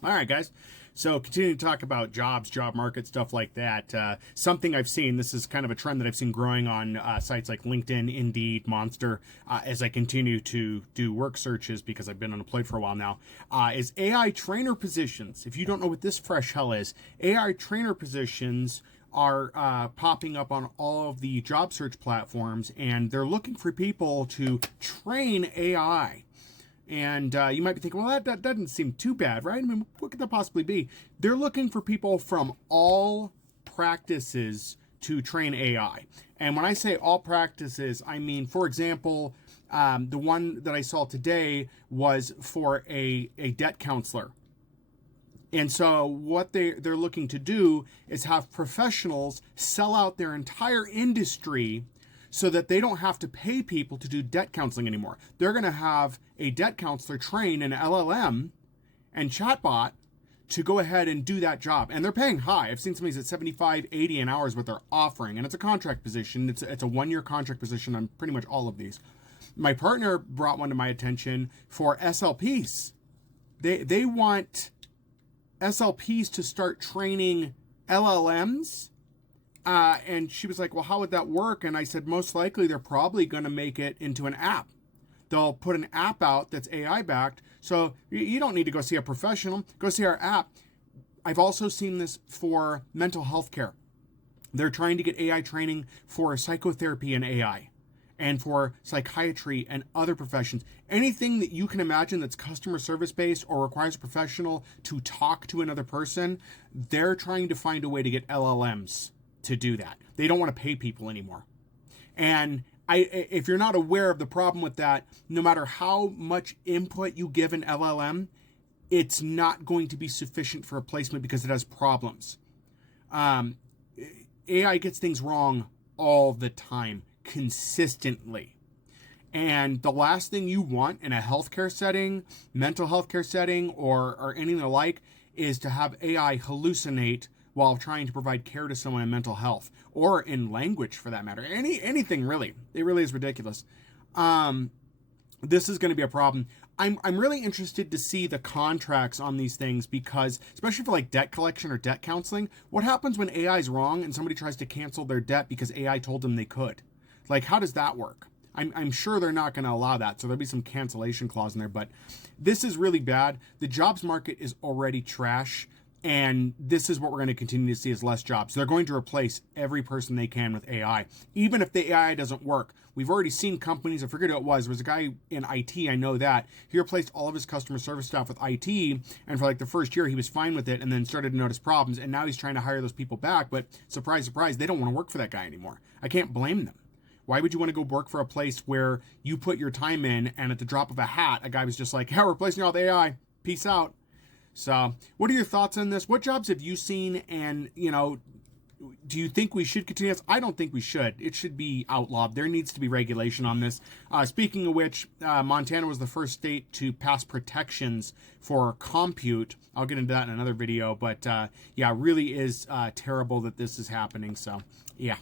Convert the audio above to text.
All right, guys. So continuing to talk about jobs, job market, stuff like that. Something I've seen, this is kind of a trend that I've seen growing on sites like LinkedIn, Indeed, Monster, as I continue to do work searches because I've been unemployed for a while now, is AI trainer positions. If you don't know what this fresh hell is, AI trainer positions are popping up on all of the job search platforms, and they're looking for people to train AI. And you might be thinking, well, that doesn't seem too bad, right? I mean, what could that possibly be? They're looking for people from all practices to train AI. And when I say all practices, I mean, for example, the one that I saw today was for a debt counselor. And so what they're looking to do is have professionals sell out their entire industry so that they don't have to pay people to do debt counseling anymore. They're going to have a debt counselor train an LLM and chatbot to go ahead and do that job. And they're paying high. I've seen some of these at 75, 80 an hour is what they're offering. And it's a contract position. It's a 1-year contract position on pretty much all of these. My partner brought one to my attention for SLPs. They want SLPs to start training LLMs. And she was like, well, how would that work? And I said, most likely they're probably going to make it into an app. They'll put an app out that's AI backed. So you don't need to go see a professional. Go see our app. I've also seen this for mental health care. They're trying to get AI training for psychotherapy and AI, and for psychiatry and other professions. Anything that you can imagine that's customer service based or requires a professional to talk to another person, they're trying to find a way to get LLMs to do that. They don't want to pay people anymore. And if you're not aware of the problem with that, no matter how much input you give an LLM, it's not going to be sufficient for a placement because it has problems. AI gets things wrong all the time, consistently. And the last thing you want in a healthcare setting, mental health care setting, or anything like, is to have AI hallucinate while trying to provide care to someone in mental health, or in language for that matter. Anything really. It really is ridiculous. This is going to be a problem. I'm really interested to see the contracts on these things, because especially for like debt collection or debt counseling, what happens when AI is wrong and somebody tries to cancel their debt because AI told them they could? Like, how does that work? I'm sure they're not going to allow that. So there'll be some cancellation clause in there, but this is really bad. The jobs market is already trash. And this is what we're going to continue to see as less jobs. They're going to replace every person they can with AI, even if the AI doesn't work. We've already seen companies, I forget who it was. There was a guy in IT, I know that. He replaced all of his customer service staff with IT, and for like the first year, he was fine with it, and then started to notice problems, and now he's trying to hire those people back, but surprise, surprise, they don't want to work for that guy anymore. I can't blame them. Why would you want to go work for a place where you put your time in, and at the drop of a hat, a guy was just like, yeah, we're replacing you all with AI. Peace out. So, what are your thoughts on this? What jobs have you seen? And, do you think we should continue this? I don't think we should. It should be outlawed. There needs to be regulation on this. Speaking of which, Montana was the first state to pass protections for compute. I'll get into that in another video. But, yeah, really is terrible that this is happening. So, yeah.